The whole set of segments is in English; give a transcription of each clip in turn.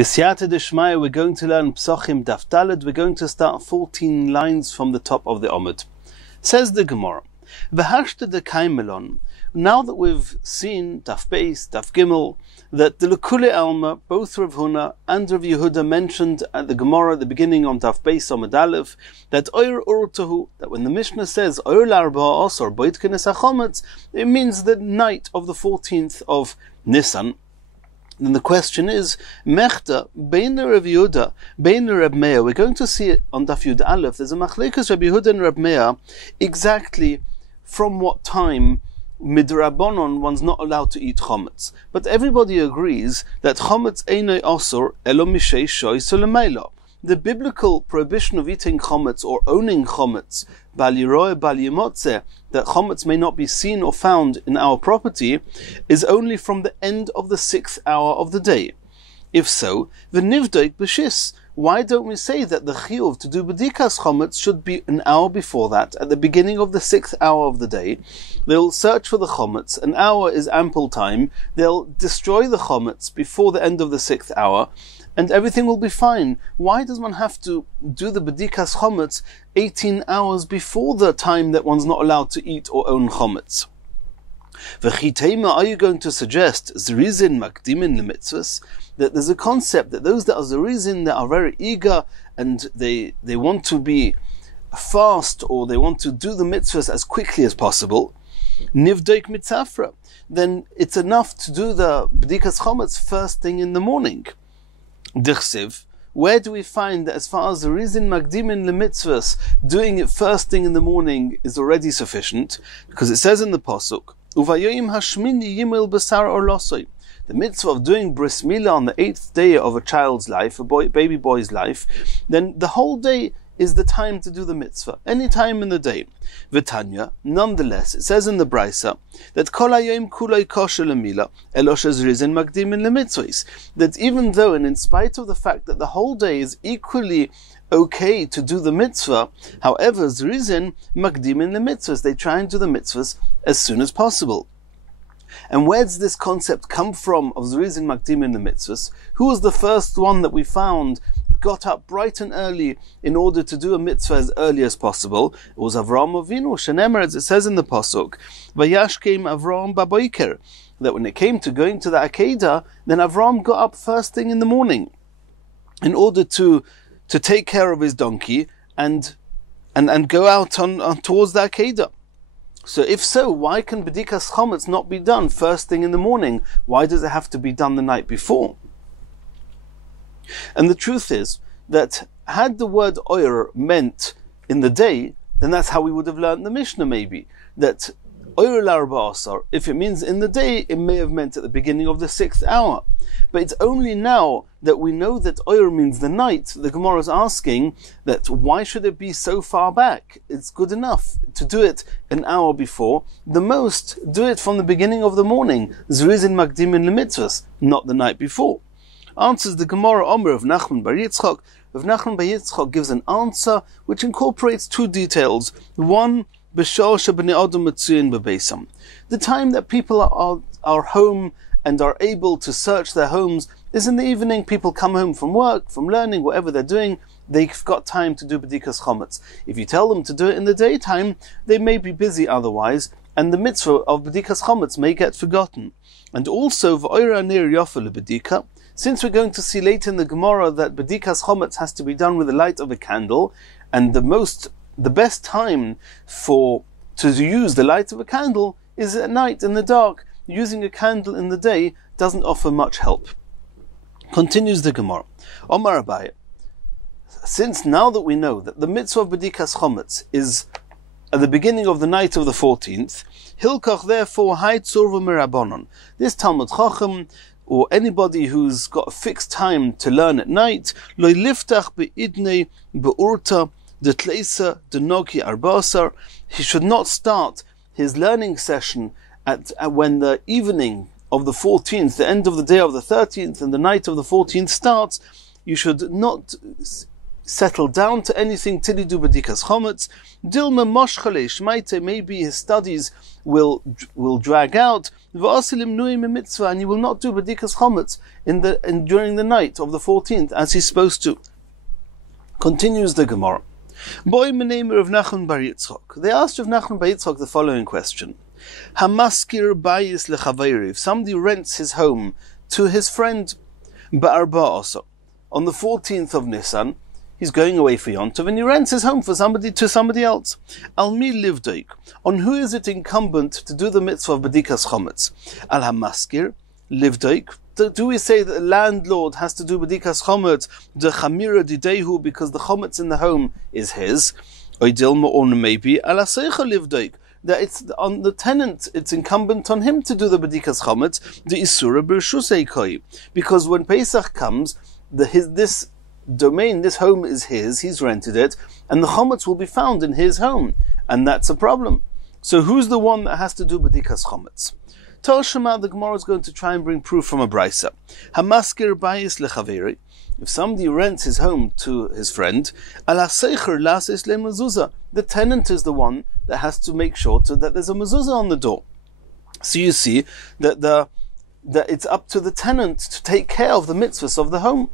B'siyata d'shmaya, we're going to learn Pesachim Daf Daled. We're going to start 14 lines from the top of the Omid. Says the Gemara, V'hashta de Kaimelon. Now that we've seen Daf Beis, Daf Gimel, that the Lekule Alma, both Rav Huna and Rav Yehuda mentioned at the Gemara at the beginning on Daf Beis Omid Aleph, that Oyer Urtahu, that when the Mishnah says Oyer L'Arba Os or Boit Kenes HaChometz, it means the night of the 14th of Nisan. Then the question is, Mechta, Bein Rav Yehuda, Bein Reb Meir. We're going to see it on Daf Yud Aleph. There's a Machlekes Rabbi Yehuda and Reb Meir, exactly from what time midrabanon one's not allowed to eat chometz. But everybody agrees that chometz einay osur elo mishei shoyso lemeilo. The biblical prohibition of eating chometz or owning chometz, bal yiroeh bal yimotze, that chometz may not be seen or found in our property, is only from the end of the 6th hour of the day. If so, v'nivdoik b'shis. Why don't we say that the chiyuv to do bedikas chometz should be an hour before that, at the beginning of the 6th hour of the day? They'll search for the chometz. An hour is ample time. They'll destroy the chometz before the end of the 6th hour, and everything will be fine. Why does one have to do the bedikas chometz 18 hours before the time that one's not allowed to eat or own chometz? V'chitema, are you going to suggest zerizin makdimin lemitzvahs, that there's a concept that those that are zerizin, that are very eager and they want to be fast, or they want to do the mitzvahs as quickly as possible, nivdoik mitzafra, then it's enough to do the bedikas chometz first thing in the morning. Dichsiv, where do we find that as far as the reason magdimin lemitzvahs, doing it first thing in the morning is already sufficient? Because it says in the pasuk, Uvayoyim hashmini yimil basar orlosoi, the mitzvah of doing bris milah on the 8th day of a child's life, baby boy's life, then the whole day is the time to do the mitzvah, any time in the day. V'tanya, nonetheless, it says in the Brisa that kol hayoyim kuloi kosher lemila elosh zrizin magdimin lemitzvahs, that even though and in spite of the fact that the whole day is equally okay to do the mitzvah, however, zrizin magdimin lemitzvahs, they try and do the mitzvahs as soon as possible. And where does this concept come from of zrizin magdimin lemitzvahs? Who was the first one that we found got up bright and early in order to do a mitzvah as early as possible? It was Avraham Avinu, shenemer, as it says in the pasuk, Vayash came Avraham baboiker, that when it came to going to the Akedah, then Avraham got up first thing in the morning in order to take care of his donkey and go out on towards the Akedah. So if so, why can bedikas chometz not be done first thing in the morning? Why does it have to be done the night before? And the truth is that had the word oyer meant in the day, then that's how we would have learned the Mishnah maybe. That oyer l'arba asar, if it means in the day, it may have meant at the beginning of the 6th hour. But it's only now that we know that oyer means the night, the Gemara is asking that why should it be so far back? It's good enough to do it an hour before. The most, do it from the beginning of the morning. Zerizin magdimin lemitzvahs, not the night before. Answers the Gemara Omer of Nachman bar Yitzchok. Rav Nachman bar Yitzchok gives an answer which incorporates two details. One, b'shor shebnei adam metzuyin bebeisam, the time that people are home and are able to search their homes is in the evening. People come home from work, from learning, whatever they're doing, they've got time to do bedikas chometz. If you tell them to do it in the daytime, they may be busy otherwise, and the mitzvah of bedikas chometz may get forgotten. And also, v'oira nir yofa lebedika, since we're going to see later in the Gemara that bedikas chometz has to be done with the light of a candle, and the best time to use the light of a candle is at night in the dark. Using a candle in the day doesn't offer much help. Continues the Gemara. Omar Rabbi, since now that we know that the mitzvah of bedikas chometz is at the beginning of the night of the 14th, hilkach therefore haitzur v'mirabonon, this Talmud Chacham or anybody who's got a fixed time to learn at night, loy liftach be'idnei be'urta detleisa denoki arbasar, he should not start his learning session at when the evening of the 14th, the end of the day of the 13th and the night of the 14th starts. You should not settle down to anything till he do b'dikas chometz. Dilma moshchale shmaite, maybe his studies will drag out. V'asilim nuim mitzvah, and he will not do b'dikas chometz during the night of the 14th as he's supposed to. Continues the Gemara. Boy menemer of Nachman bar Yitzchok. They asked of Nachman bar Yitzchok the following question: Hamaskir bayis lechaveri. If somebody rents his home to his friend ba'arba also on the 14th of Nisan, he's going away for Yontov and he rents his home to somebody else. Al mi livdoik. On who is it incumbent to do the mitzvah of b'dikas chometz? Al hamaskir livdoik. Do we say that the landlord has to do b'dikas chometz, the chamira didehu, because the chometz in the home is his? Oidilma, or maybe al aseicha livdoik, that it's on the tenant, it's incumbent on him to do the b'dikas chometz, the isura b'rshusei koi, because when Pesach comes, this domain, this home is his, he's rented it, and the chometz will be found in his home, and that's a problem. So who's the one that has to do b'dikas chometz? Toshima, the Gemara is going to try and bring proof from a brisa. Hamaskir bayis lechaveri. If somebody rents his home to his friend, ala seicher lasis le mezuzah. The tenant is the one that has to make sure that there's a mezuzah on the door. So you see that it's up to the tenant to take care of the mitzvahs of the home.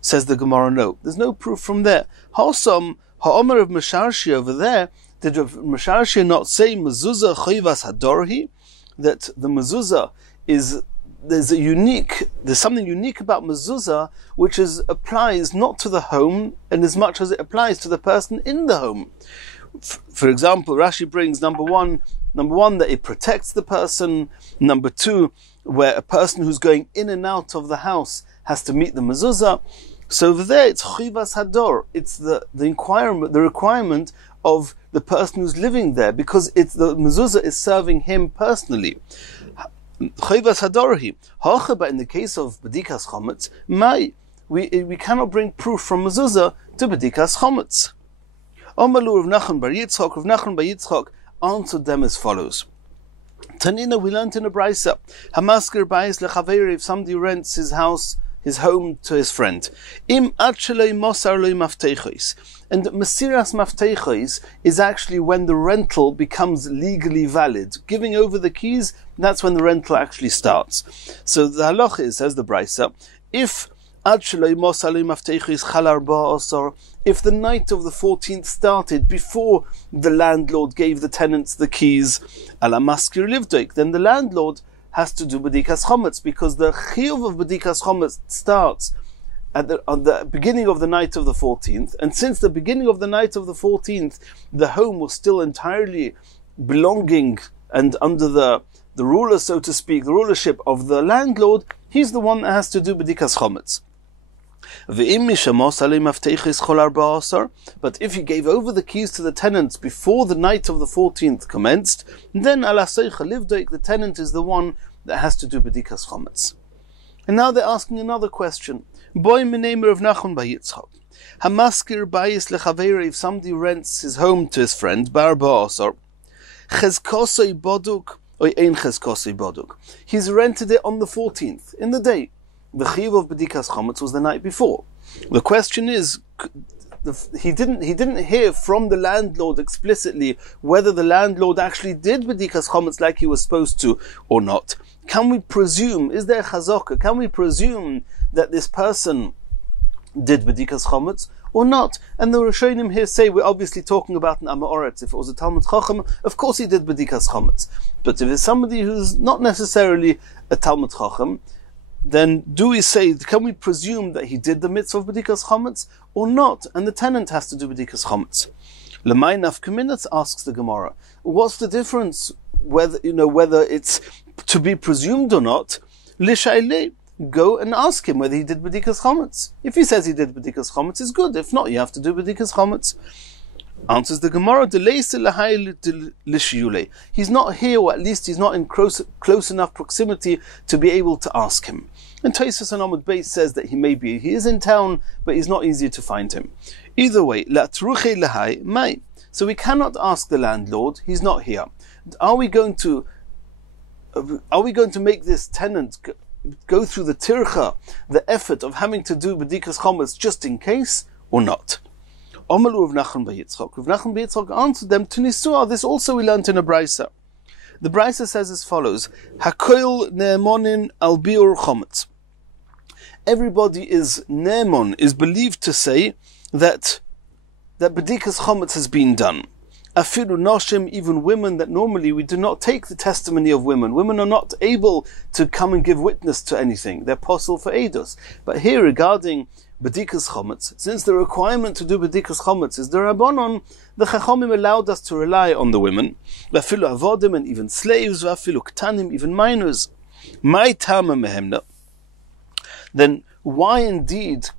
Says the Gemara, no, there's no proof from there. Ha'osam ha'omer of Mesharshi over there, did Mesharshi not say mezuzah chayvas hadorhi? That the mezuzah there's something unique about mezuzah which applies not to the home in as much as it applies to the person in the home. For example, Rashi brings number one that it protects the person. Number two, where a person who's going in and out of the house has to meet the mezuzah. So over there, it's chivas hador. It's the requirement of the person who's living there, because the mezuzah is serving him personally. Chayvas hadorhi. But in the case of b'dikas chometz, we cannot bring proof from mezuzah to b'dikas chometz. Omalu Rav Nachman bar Yitzchok. Rav Nachman bar Yitzchok answered them as follows: Tanina, we learned in a brisa, hamaskir bayis lechaveri. If somebody rents his home to his friend, im achelei mosar loi mafteichos. And mesiras mafteichos is actually when the rental becomes legally valid. Giving over the keys, that's when the rental actually starts. So the halacha is, says the brisa, if achelei mosar loi mafteichos chalar ba'asar, if the night of the 14th started before the landlord gave the tenants the keys, ala maskir livdoik, then the landlord has to do b'dikas chometz, because the chiyuv of b'dikas chometz starts on the beginning of the night of the 14th, and since the beginning of the night of the 14th, the home was still entirely belonging and under the ruler, so to speak, the rulership of the landlord, he's the one that has to do b'dikas chometz. But if he gave over the keys to the tenants before the night of the 14th commenced, then the tenant is the one that has to do b'dikas chometz. And now they're asking another question. Boy menemer of Nachman bar Yitzchok. Hamaskir bayis lechaveri. If somebody rents his home to his friend, bar ba'asar, chezkosei boduk or ein chezkosei boduk. He's rented it on the 14th, in the day. The chiyuv of b'dikas chometz was the night before. The question is, he didn't hear from the landlord explicitly whether the landlord actually did b'dikas chometz like he was supposed to or not. Can we presume, is there chazaka, can we presume that this person did b'dikas chometz or not? And the Rishonim here say, we're obviously talking about an Amoritz. If it was a Talmud Chacham, of course he did b'dikas chometz. But if it's somebody who's not necessarily a Talmud Chacham, then can we presume that he did the mitzvah of b'dikas chometz or not? And the tenant has to do b'dikas chometz. L'may nafkaminatz, asks the Gemara. What's the difference whether it's to be presumed or not? L'shaylei, go and ask him whether he did b'dikas chometz. If he says he did b'dikas chometz, it's good. If not, you have to do b'dikas chometz. Answers the Gemara, he's not here, or at least he's not in close enough proximity to be able to ask him. And Tosfos and Amud Beis says that he is in town, but he's not easy to find him. Either way, so we cannot ask the landlord, he's not here. Are we going to make this tenant go through the tircha, the effort of having to do b'dikas chometz just in case, or not? Omalu Rav Nachman bar Yitzchok. Rav Nachman bar Yitzchok answered them to Nisua. This also we learnt in a brisa. The brisa says as follows: Hakoil ne'emonin al biur chometz. Everybody is ne'emon, is believed to say that bedikas chometz has been done. Afilu noshim, even women that normally we do not take the testimony of women. Women are not able to come and give witness to anything. They're possible for eidos. But here regarding bedikas chometz, since the requirement to do bedikas chometz is the rabbanon, the chachomim allowed us to rely on the women, vafilu avodim, and even slaves, vafilu ktanim, even minors. My tama mehemna. Then why indeed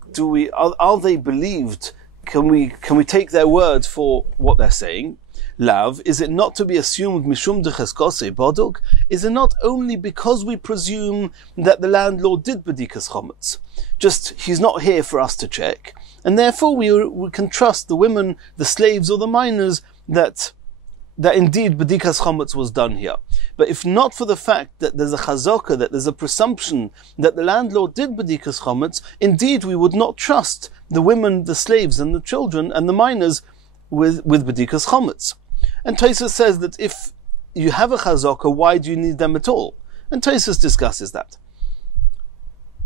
are they believed? Can we take their word for what they're saying? Lav, is it not to be assumed mishum decheskose boduk? Is it not only because we presume that the landlord did bedikas chometz? Just he's not here for us to check, and therefore we can trust the women, the slaves, or the minors that indeed bedikas chometz was done here. But if not for the fact that there's a chazaka, that there's a presumption that the landlord did bedikas chometz, indeed we would not trust the women, the slaves, and the children, and the minors with bedikas chometz. And Tosfos says that if you have a chazaka, why do you need them at all? And Tosfos discusses that.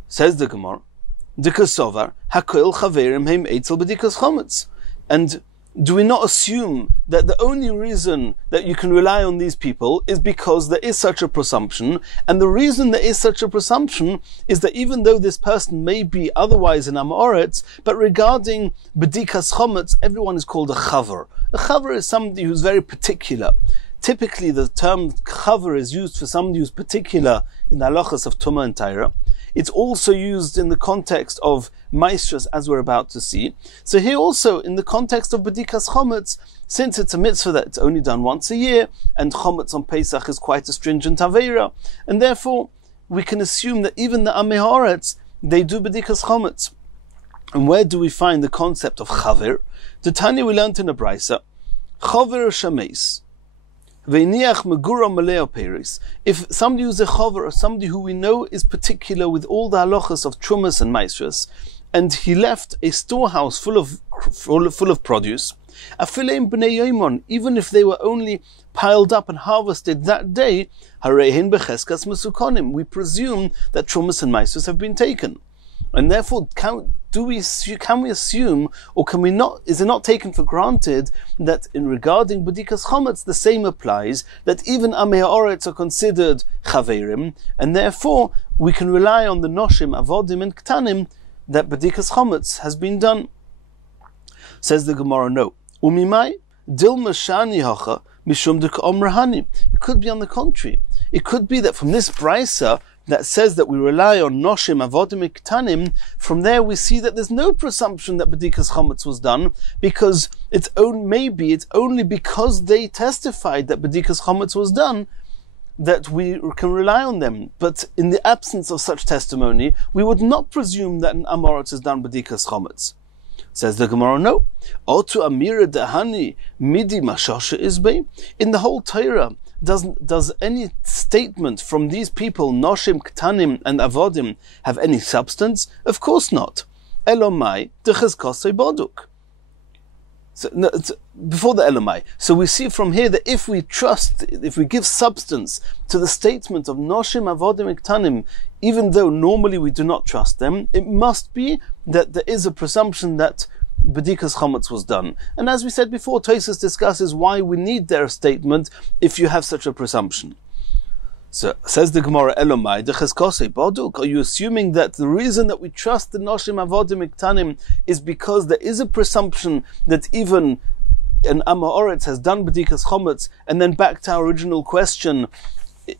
Says the Gemara, Dikasovar hakoil chaverim heim eitzel bedikas chometz. And do we not assume that the only reason that you can rely on these people is because there is such a presumption, and the reason there is such a presumption is that even though this person may be otherwise an Amoritz, but regarding bedikas chometz, everyone is called a chaver. A chaver is somebody who's very particular. Typically the term chaver is used for somebody who's particular in the halachas of Tumah and Taira. It's also used in the context of maestros, as we're about to see. So here also, in the context of bedikas chometz, since it's a mitzvah that it's only done once a year, and chometz on Pesach is quite a stringent aveira, and therefore we can assume that even the Amei Haaretz, they do bedikas chometz. And where do we find the concept of chaver? The Tanya we learned in a brisa, chaver shameis. If somebody who's a chaver, or somebody who we know is particular with all the halachas of trumas and maestros, and he left a storehouse full of produce, even if they were only piled up and harvested that day, we presume that trumas and maestros have been taken. And therefore, can we assume, or can we not? Is it not taken for granted that in regarding bedikas chometz the same applies? That even Amei Haaretz are considered chaverim, and therefore we can rely on the noshim, avodim, and ktanim that bedikas chometz has been done. Says the Gemara, no. Umimai dilma shani hacha mishum de'omrahani. It could be on the contrary. It could be that from this brisa that says that we rely on noshim, avodim, ktanim, from there we see that there's no presumption that bedikas chometz was done, because it's only because they testified that bedikas chometz was done that we can rely on them. But in the absence of such testimony, we would not presume that an Amoritz has done bedikas chometz. Says the Gemara, no. Otu amira dehani midi mashasha izbei. In the whole Torah, does any statement from these people, noshim, ktanim, and avodim, have any substance? Of course not. Elomai decheskosei boduk. So, no, before the Elomai. So we see from here that if we give substance to the statement of noshim, avodim, and ktanim, even though normally we do not trust them, it must be that there is a presumption that bedikas chometz was done. And as we said before, Tosfos discusses why we need their statement if you have such a presumption. So says the Gemara, Elomai decheskosei boduk. Are you assuming that the reason that we trust the noshim, avodim, ktanim is because there is a presumption that even an Amei Haaretz has done bedikas chometz? And then back to our original question,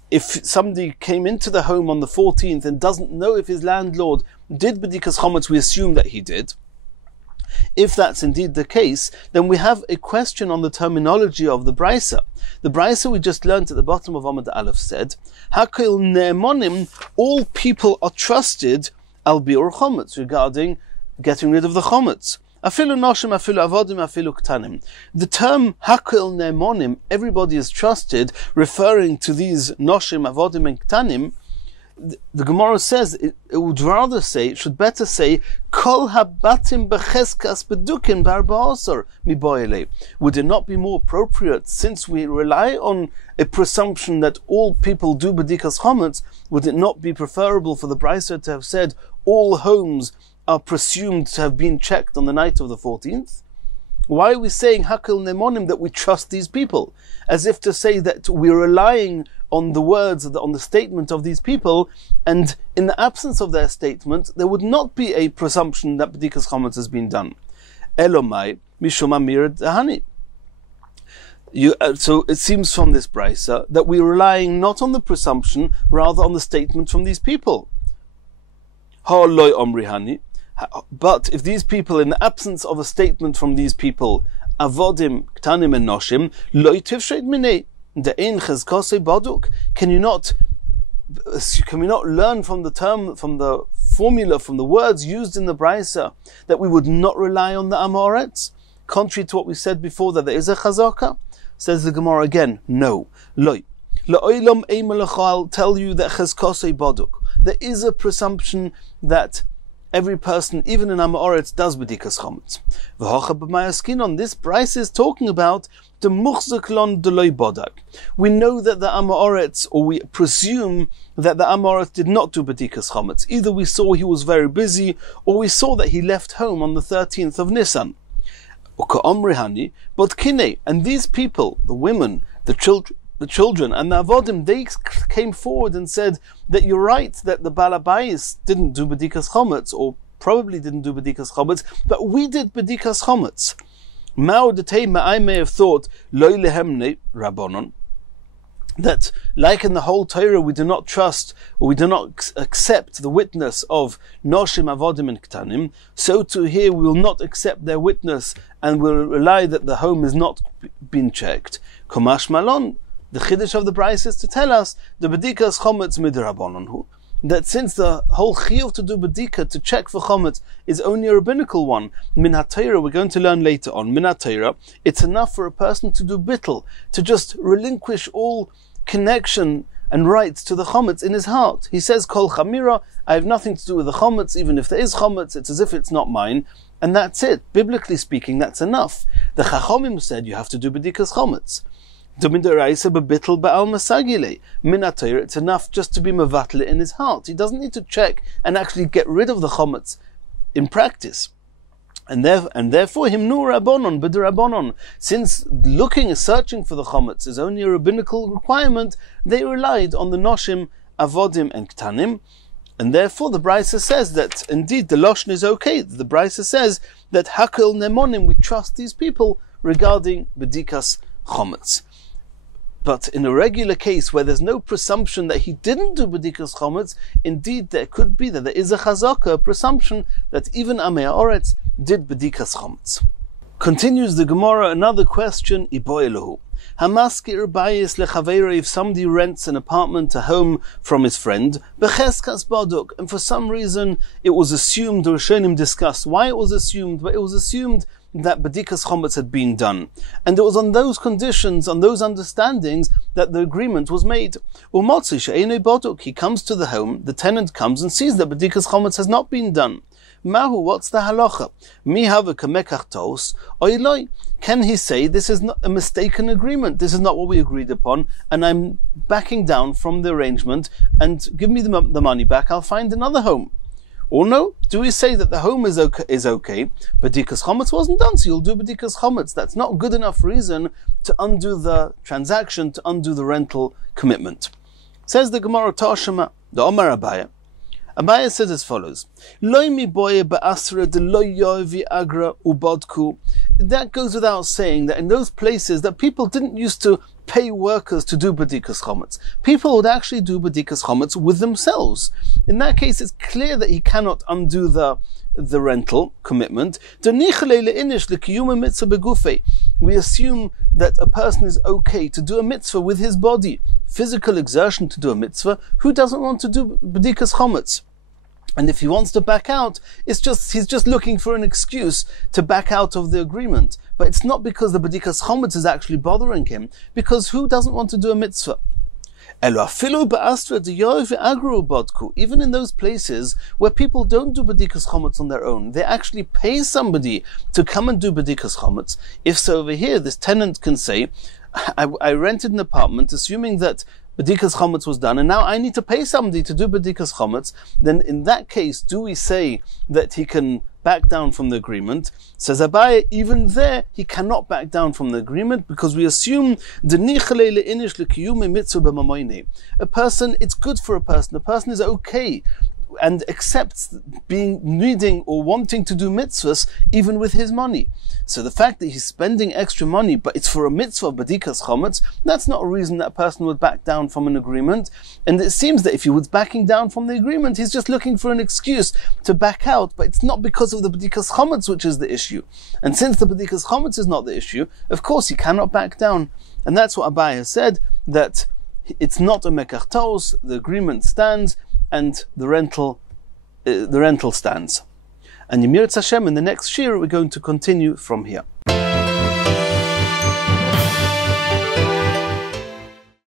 if somebody came into the home on the 14th and doesn't know if his landlord did bedikas chometz, we assume that he did. If that's indeed the case, then we have a question on the terminology of the brisa. The brisa we just learned at the bottom of Amud Aleph said, Hakil ne'emonim, all people are trusted al biur chometz, regarding getting rid of the chometz. Afilu noshim, afilu avodim, afilu ktanim. The term hakil ne'emonim, everybody is trusted, referring to these noshim, avodim, and ktanim, The Gemara says it would rather say, it should better say, Kol habatim becheskas bedukin barba'asar miboyle. Would it not be more appropriate, since we rely on a presumption that all people do bedikas chometz, would it not be preferable for the Brisa to have said all homes are presumed to have been checked on the night of the 14th? Why are we saying Hakil Nemonim, that we trust these people? As if to say that we're relying on the words, on the statement of these people, and in the absence of their statement, there would not be a presumption that B'dikas Chometz has been done. Elomai Mishum Amir Dahani. So it seems from this brisa that we're relying not on the presumption, rather on the statement from these people. Ha'loi Omrihani. But if these people, in the absence of a statement from these people, avodim, ktanim, and noshim, loy tivshed minei, de'in chezkosei baduk, can we not learn from the term, from the formula, from the words used in the brisa, that we would not rely on the Amoretz, contrary to what we said before, that there is a chazaka? Says the Gemara again, no. Loy. La'olam I'll tell you that chezkosei baduk. There is a presumption that every person, even in Amoretz, does b'dikas chometz. V'hocha b'mayaskin, this Bryce is talking about the muchzaklon deloy bodak. We know that the Amoretz, or we presume that the Amoretz did not do b'dikas chometz. Either we saw he was very busy, or we saw that he left home on the 13th of Nisan. But kine, and these people, the women, the children, and the avodim, they came forward and said that you're right, that the balabais didn't do b'dikas chometz, or probably didn't do b'dikas chometz, but we did b'dikas chometz. I may have thought, loy lehemne rabbonon, that like in the whole Torah we do not trust, or we do not accept the witness of noshim, avodim, and ktanim, so too here we will not accept their witness, and will rely that the home has not been checked. Komash malon, the chiddush of the Bryce is to tell us the b'dikas chometz midrabanan, that since the whole chiyuv to do b'dika, to check for chometz, is only a rabbinical one, min ha-Torah, we're going to learn later on, min ha-Torah, it's enough for a person to do bittul, to just relinquish all connection and rights to the chometz in his heart. He says, kol chamira, I have nothing to do with the chometz, even if there is chometz, it's as if it's not mine, and that's it. Biblically speaking, that's enough. The chachomim said you have to do b'dikas chometz. It's enough just to be mevatel in his heart. He doesn't need to check and actually get rid of the chometz in practice. And therefore, himnu rabbonon b'derabbonon. Since searching for the chometz is only a rabbinical requirement, they relied on the noshim, avodim, and ktanim. And therefore, the Brisa says that indeed the loshn is okay. The Brisa says that hakil nemonim, we trust these people regarding b'dikas chometz. But in a regular case where there's no presumption that he didn't do b'dikas chometz, indeed there could be that there is a chazaka, a presumption that even Amei Haaretz did b'dikas chometz. Continues the Gemara, another question, iboyelahu. Hamaskir bayis lechaveira, if somebody rents an apartment, a home from his friend, becheskas baduk, and for some reason it was assumed, or Rishonim discussed why it was assumed, but it was assumed that b'dikas chometz had been done. And it was on those conditions, on those understandings, that the agreement was made. Umotzi she'enei baduk, he comes to the home, the tenant comes and sees that b'dikas chometz has not been done. Mahu, what's the halacha? Mi have a kamekach tos, oiloi. Can he say this is not a mistaken agreement? This is not what we agreed upon, and I'm backing down from the arrangement, and give me the money back, I'll find another home. Or no, do we say that the home is okay, b'dikas chometz wasn't done, so you'll do b'dikas chometz? That's not good enough reason to undo the transaction, to undo the rental commitment. Says the Gemara Tashema, the Omar Abaya. Abaya says as follows: Loi mi boye ba'asra de lo yovi agra ubodku. That goes without saying that in those places that people didn't used to pay workers to do b'dikas chometz. People would actually do b'dikas chometz with themselves. In that case, it's clear that he cannot undo the rental commitment. We assume that a person is okay to do a mitzvah with his body, physical exertion to do a mitzvah. Who doesn't want to do b'dikas chometz? And if he wants to back out, he's just looking for an excuse to back out of the agreement. But it's not because the b'dikas chometz is actually bothering him, because who doesn't want to do a mitzvah? Even in those places where people don't do bedikas chometz on their own, they actually pay somebody to come and do bedikas chometz. If so, over here, this tenant can say, I rented an apartment assuming that bedikas chometz was done, and now I need to pay somebody to do bedikas chometz. Then in that case, do we say that he can back down from the agreement? Says Abaye, even there, he cannot back down from the agreement, because we assume a person, it's good for a person is okay and accepts needing or wanting to do mitzvahs even with his money. So the fact that he's spending extra money, but it's for a mitzvah of bedikas chometz, that's not a reason that a person would back down from an agreement. And it seems that if he was backing down from the agreement, he's just looking for an excuse to back out, but it's not because of the bedikas chometz which is the issue. And since the bedikas chometz is not the issue, of course he cannot back down. And that's what Abaye has said, that it's not a mekach tos, the agreement stands, and the rental stands. And Yemirat Hashem, in the next shiur, we're going to continue from here.